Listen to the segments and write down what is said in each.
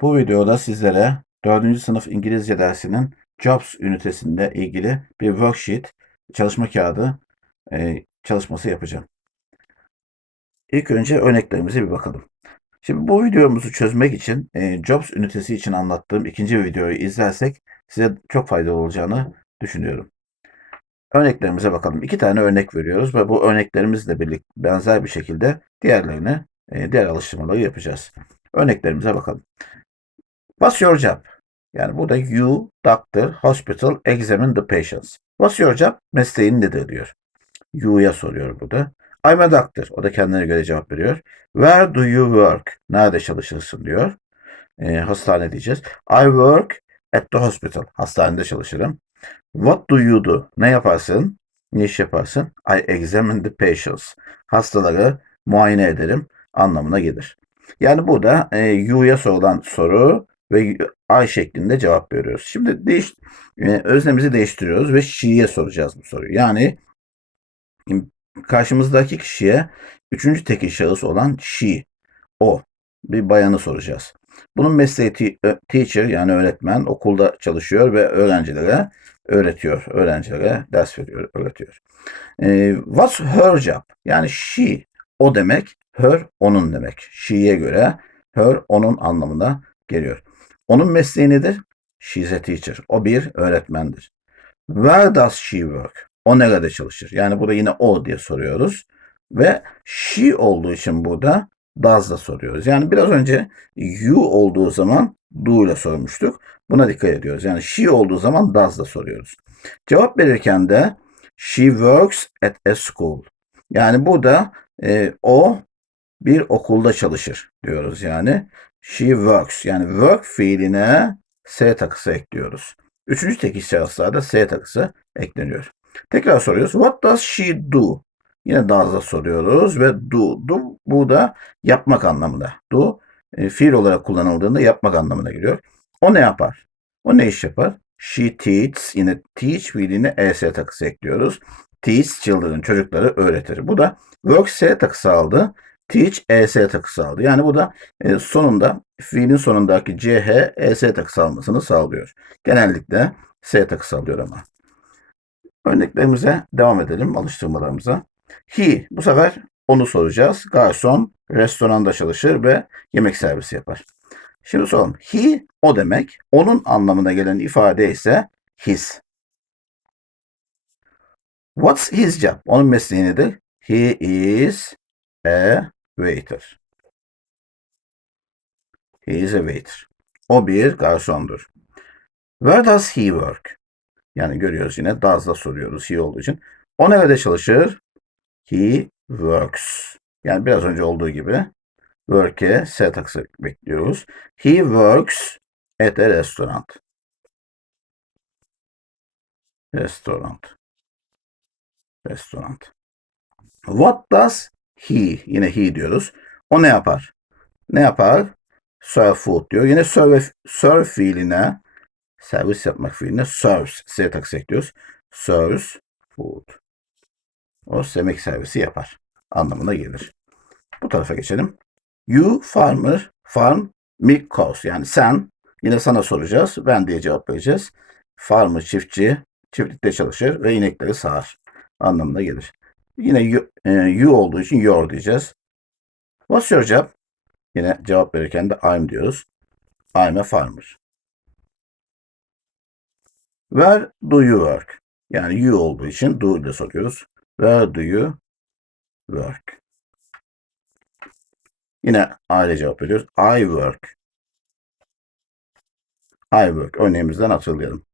Bu videoda sizlere 4. sınıf İngilizce dersinin Jobs ünitesinde ilgili bir worksheet, çalışma kağıdı e, çalışması yapacağım. İlk önce örneklerimize bir bakalım. Şimdi bu videomuzu çözmek için e, Jobs ünitesi için anlattığım ikinci videoyu izlersek size çok faydalı olacağını düşünüyorum. Örneklerimize bakalım. İki tane örnek veriyoruz ve bu örneklerimizle birlikte benzer bir şekilde diğerlerini, e, diğer alıştırmaları yapacağız. Örneklerimize bakalım. What's your job? Yani burada you, doctor, hospital, examine the patients. What's your job? Mesleğin nedir diyor. You'ya soruyor burada. I'm a doctor. O da kendine göre cevap veriyor. Where do you work? Nerede çalışırsın diyor. E, hastane diyeceğiz. I work at the hospital. Hastanede çalışırım. What do you do? Ne yaparsın? Ne iş yaparsın? I examine the patients. Hastaları muayene ederim anlamına gelir. Yani burada e, you'ya sorulan soru ve I şeklinde cevap veriyoruz. Şimdi değiş, e, öznemizi değiştiriyoruz ve she'ye soracağız bu soruyu. Yani karşımızdaki kişiye üçüncü tekil şahıs olan she, o, bir bayanı soracağız. Bunun mesleği te- teacher yani öğretmen okulda çalışıyor ve öğrencilere öğretiyor. Öğrencilere ders veriyor, öğretiyor. E, what's her job? Yani she, o demek, her, onun demek. She'ye göre her, onun anlamına geliyor. Onun mesleği nedir? She's a teacher. O bir öğretmendir. Where does she work? O nerede çalışır? Yani burada yine o diye soruyoruz. Ve she olduğu için burada does da soruyoruz. Yani biraz önce you olduğu zaman do ile sormuştuk. Buna dikkat ediyoruz. Yani she olduğu zaman does da soruyoruz. Cevap verirken de she works at a school. Yani burada e, o bir okulda çalışır diyoruz yani. She works. Yani work fiiline S takısı ekliyoruz. Üçüncü tekil şahıslarda S takısı ekleniyor. Tekrar soruyoruz. What does she do? Yine does'da soruyoruz ve do. Do bu da yapmak anlamında. Do e, fiil olarak kullanıldığında yapmak anlamına geliyor. O ne yapar? O ne iş yapar? She teaches. Yine teach fiiline ES takısı ekliyoruz. Teach children çocukları öğretir. Bu da work S takısı aldı. Teach ES takısı aldı. Yani bu da e, sonunda fiilin sonundaki CH ES takısı almasını sağlıyor. Genellikle S takısı alıyor ama. Örneklerimize devam edelim alıştırmalarımıza. He bu sefer onu soracağız. Garson restoranda çalışır ve yemek servisi yapar. Şimdi soralım. He o demek. Onun anlamına gelen ifade ise his. What's his job? Onun mesleği nedir? He is a waiter. He is a waiter. O bir garsondur. Where does he work? Yani görüyoruz yine does'da soruyoruz he olduğu için. O nerede çalışır? He works. Yani biraz önce olduğu gibi work'e S takısı bekliyoruz. He works at a restaurant. Restaurant. Restaurant. What does he? Yine he diyoruz. O ne yapar? Ne yapar? Serve food diyor. Yine serve, serve fiiline servis yapmak fiiline serves. S takısı ekliyoruz. Serves food. O yemek servisi yapar. Anlamına gelir. Bu tarafa geçelim. You farmer, farm, milk cows. Yani sen, yine sana soracağız. Ben diye cevap vereceğiz. Farmer çiftçi, çiftlikte çalışır ve inekleri sağar. Anlamına gelir. Yine you, e, you olduğu için your diyeceğiz. What's your job? Yine cevap verirken de I'm diyoruz. I'm a farmer. Where do you work? Yani you olduğu için do ile soruyoruz. Where do you work? Yine aile cevap veriyoruz. I work. I work. Örneğimizden hatırlayalım.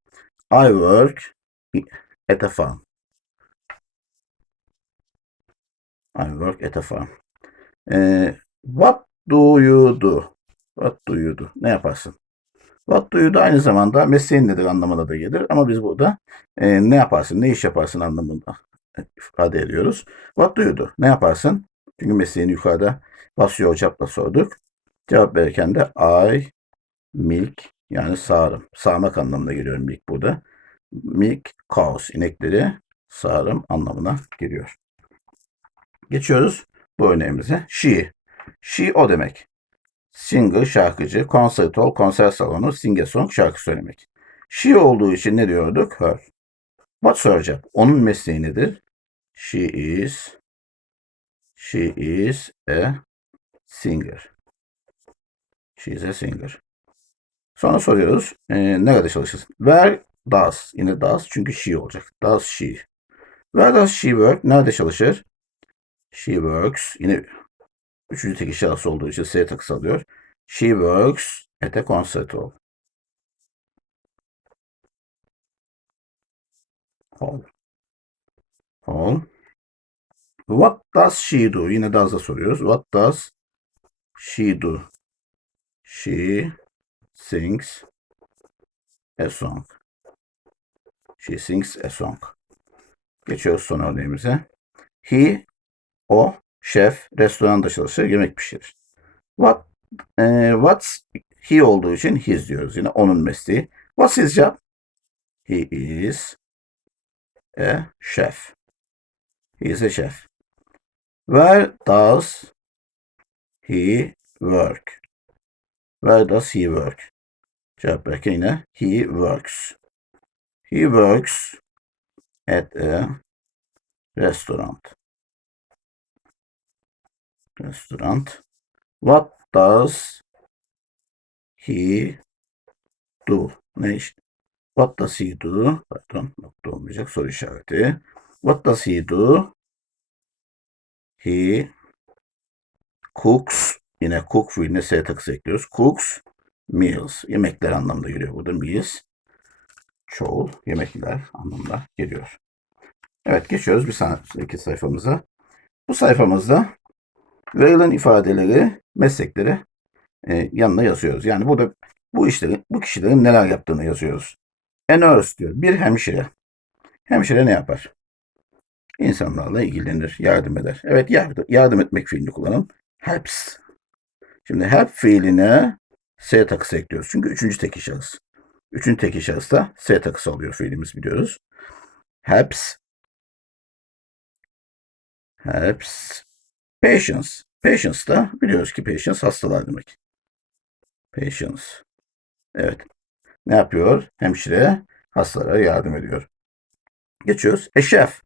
I work at a farm. I work at a farm. Ee, what do you do? What do you do? Ne yaparsın? What do you do aynı zamanda mesleğin nedir anlamına da gelir. Ama biz burada e, ne yaparsın, ne iş yaparsın anlamında ifade ediyoruz. What do you do? Ne yaparsın? Çünkü mesleğini yukarıda basıyor cevapla sorduk. Cevap verirken de I milk yani sağarım. Sağmak anlamına geliyor milk burada. Milk cows inekleri sağarım anlamına geliyor. Geçiyoruz bu örneğimize. She. She o demek. Singer şarkıcı, concert hall konser salonu, sing a song şarkı söylemek. She olduğu için ne diyorduk? Her. What's her job? Onun mesleği nedir? She is She is a singer. She is a singer. Sonra soruyoruz. E, nerede çalışırsın? Where does? Yine does çünkü she olacak. Does she? Where does she work? Nerede çalışır? She works. Yine üçüncü tekil şahıs olduğu için S takısı alıyor. She works at a concert hall. Hall. Hall. What does she do? Yine does'da soruyoruz. What does she do? She sings a song. She sings a song. Geçiyoruz son örneğimize. He, o, şef, restoranda çalışır, yemek pişirir. What, e, what's he olduğu için his diyoruz. Yine onun mesleği. What's his job? He is a chef. He is a chef. Where does he work? Where does he work? Cevap verirken yine he works. He works at a restaurant. Restaurant. What does he do? Ne iş? What does he do? Pardon, nokta olmayacak soru işareti. What does he do? He cooks. Yine cook fiiline S takısı ekliyoruz. Cooks meals. Yemekler anlamda geliyor burada. Meals. Çoğul. Yemekler anlamda geliyor. Evet geçiyoruz bir sonraki sayfamıza. Bu sayfamızda verilen ifadeleri, meslekleri e, yanına yazıyoruz. Yani burada bu işleri, bu kişilerin neler yaptığını yazıyoruz. A nurse diyor. Bir hemşire. Hemşire ne yapar? İnsanlarla ilgilenir, yardım eder. Evet yardım, yardım etmek fiilini kullanalım. Helps. Şimdi help fiiline S takısı ekliyoruz. Çünkü üçüncü tekil şahıs. Üçüncü tekil şahısta S takısı alıyor fiilimiz biliyoruz. Helps. Helps. Patients. Patients da biliyoruz ki patients hastalar demek. Patients. Evet. Ne yapıyor? Hemşire hastalara yardım ediyor. Geçiyoruz. A chef.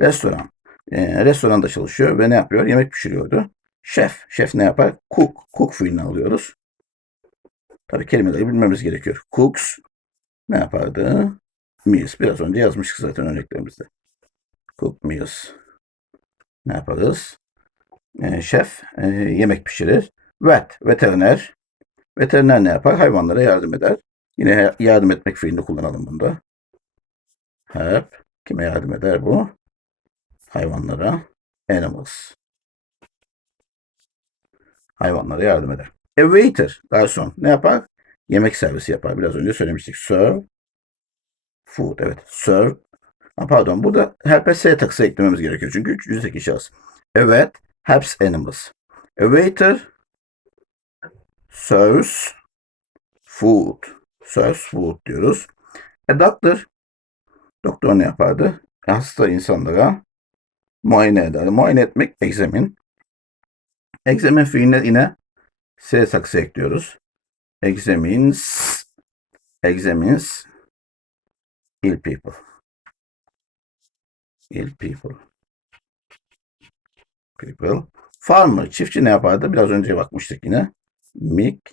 Restoran. Ee, restoranda çalışıyor ve ne yapıyor? Yemek pişiriyordu. Şef. Şef ne yapar? Cook. Cook fiilini alıyoruz. Tabii kelimeleri bilmemiz gerekiyor. Cooks ne yapardı? Meals. Biraz önce yazmıştık zaten örneklerimizde. Cook meals. Ne yaparız? Ee, şef e, yemek pişirir. Vet. Veteriner. Veteriner ne yapar? Hayvanlara yardım eder. Yine yardım etmek fiilini kullanalım bunda. Help. Kime yardım eder bu? Hayvanlara. Animals. Hayvanlara yardım eder. A waiter, garson ne yapar? Yemek servisi yapar. Biraz önce söylemiştik. Serve food. Evet. Serve. Ha, pardon. Burada help'e S takısı eklememiz gerekiyor. Çünkü üçüncü şahıs. Evet. Helps animals. A waiter serves food. Serves food diyoruz. A doctor doktor ne yapardı? Hasta insanlara muayene eder. Muayene etmek examine. Examine fiiline yine S saksı ekliyoruz. Examines examines ill people. Ill people. People. Farmer, çiftçi ne yapardı? Biraz önce bakmıştık yine. Milk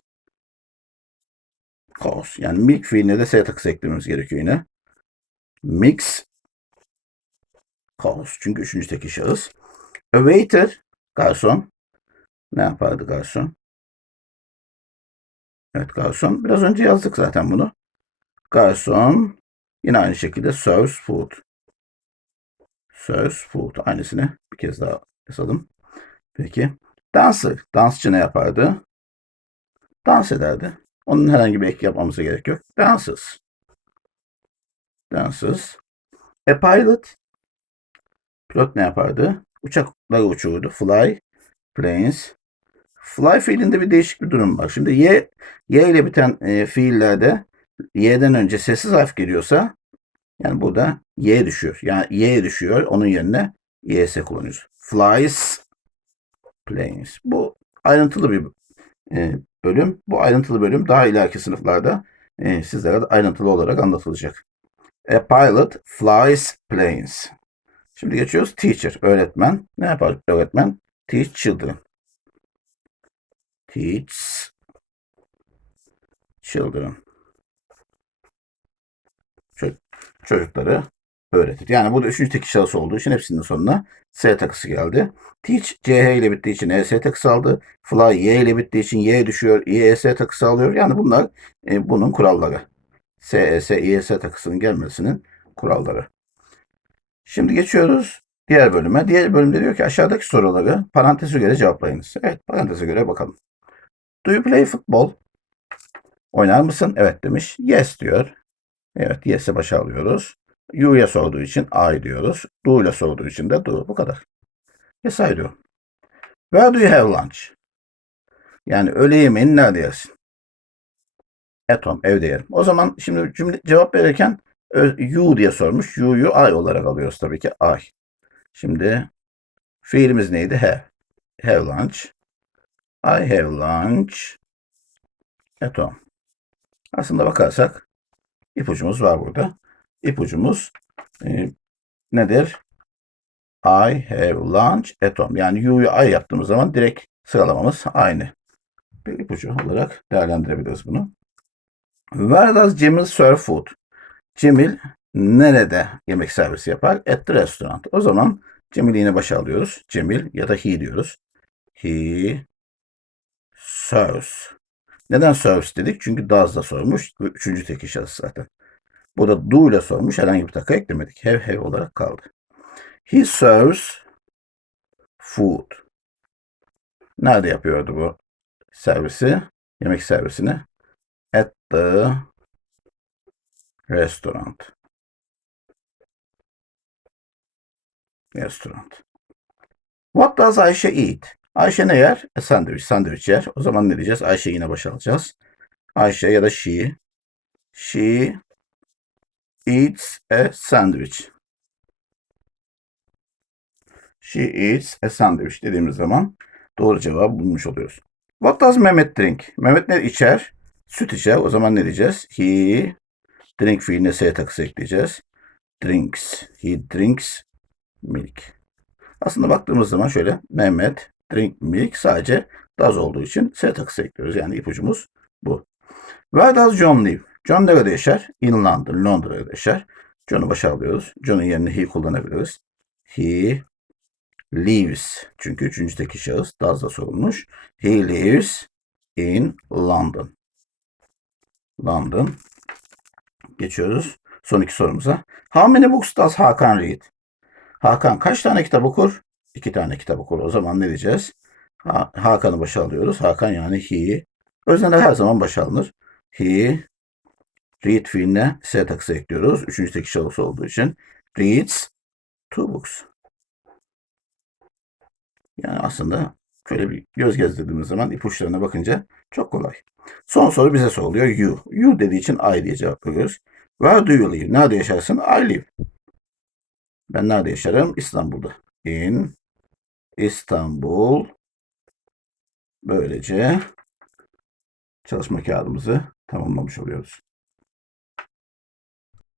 cows. Yani milk fiiline de S takısı eklememiz gerekiyor yine. Mix cows. Çünkü üçüncü tekil şahıs. A waiter, garson. Ne yapardı garson? Evet garson. Biraz önce yazdık zaten bunu. Garson yine aynı şekilde serves food. Serves food. Aynısını bir kez daha yazalım. Peki. Dancer. Dansçı ne yapardı? Dans ederdi. Onun herhangi bir ek yapmamıza gerek yok. Dances. Dances. A pilot. Pilot ne yapardı? Uçakları uçurdu. Fly. Planes. Fly fiilinde bir değişik bir durum var. Şimdi y, y ile biten e, fiillerde y'den önce sessiz harf geliyorsa yani burada y düşüyor. Yani y düşüyor. Onun yerine ys kullanıyoruz. Flies planes. Bu ayrıntılı bir e, bölüm. Bu ayrıntılı bölüm daha ileriki sınıflarda e, sizlere ayrıntılı olarak anlatılacak. A pilot flies planes. Şimdi geçiyoruz teacher, öğretmen. Ne yapar öğretmen? Teach children. Teach children. Ço- çocukları öğretir. Yani burada üçüncü tekil şahıs olduğu için hepsinin sonuna S takısı geldi. Teach CH ile bittiği için ES takısı aldı. Fly Y ile bittiği için Y düşüyor. YS takısı alıyor. Yani bunlar e, bunun kuralları. SES, İES takısının gelmesinin kuralları. Şimdi geçiyoruz diğer bölüme. Diğer bölümde diyor ki aşağıdaki soruları paranteze göre cevaplayınız. Evet paranteze göre bakalım. Do you play football? Oynar mısın? Evet demiş. Yes diyor. Evet yes'e başa alıyoruz. You'ya sorduğu için I diyoruz. Do ile sorduğu için de do. Bu kadar. Yes I do. Where do you have lunch? Yani öğle yemeğini nerede yersin? At home, evde yerim. O zaman şimdi cümle cevap verirken you diye sormuş. You'yu I olarak alıyoruz tabii ki. I. Şimdi fiilimiz neydi? Have. Have lunch. I have lunch at home. Aslında bakarsak ipucumuz var burada. İpucumuz e, nedir? I have lunch at home. Yani you'yu I yaptığımız zaman direkt sıralamamız aynı. Bir ipucu olarak değerlendirebiliriz bunu. Where does Cemil serve food? Cemil nerede yemek servisi yapar? At the restaurant. O zaman Cemil'i yine başa alıyoruz. Cemil ya da he diyoruz. He serves. Neden serves dedik? Çünkü does da sormuş. Üçüncü tekil şahıs zaten. Burada do ile sormuş. Herhangi bir taka eklemedik. Have have olarak kaldı. He serves food. Nerede yapıyordu bu servisi? Yemek servisini? At the restaurant. Restaurant. What does Ayşe eat? Ayşe ne yer? A sandwich. Sandviç yer. O zaman ne diyeceğiz? Ayşe yine başa alacağız. Ayşe ya da she. She eats a sandwich. She eats a sandwich dediğimiz zaman doğru cevabı bulmuş oluyoruz. What does Mehmet drink? Mehmet ne içer? Süt içer. O zaman ne diyeceğiz? He drink fiiline S takısı ekleyeceğiz. Drinks. He drinks milk. Aslında baktığımız zaman şöyle Mehmet drink milk sadece does olduğu için S takısı ekliyoruz. Yani ipucumuz bu. Where does John live? John nerede yaşar? In London. Londra'da yaşar. John'u başa alıyoruz. John'un yerine he kullanabiliriz. He lives. Çünkü üçüncü tekil şahıs does'da sorulmuş. He lives in London. London. Geçiyoruz son iki sorumuza. How many books does Hakan read? Hakan kaç tane kitap okur? İki tane kitap okur. O zaman ne diyeceğiz? Ha- Hakan'ı başa alıyoruz. Hakan yani he. Öznede her zaman başa alınır. He read fiiline S takısı ekliyoruz. Üçüncü tekil şahıs olduğu için. Reads two books. Yani aslında şöyle bir göz gezdirdiğimiz zaman ipuçlarına bakınca çok kolay. Son soru bize soruluyor. You. You dediği için I diye cevap veriyoruz. Where do you live? Nerede yaşarsın? I live. Ben nerede yaşarım? İstanbul'da. In İstanbul. Böylece çalışma kağıdımızı tamamlamış oluyoruz.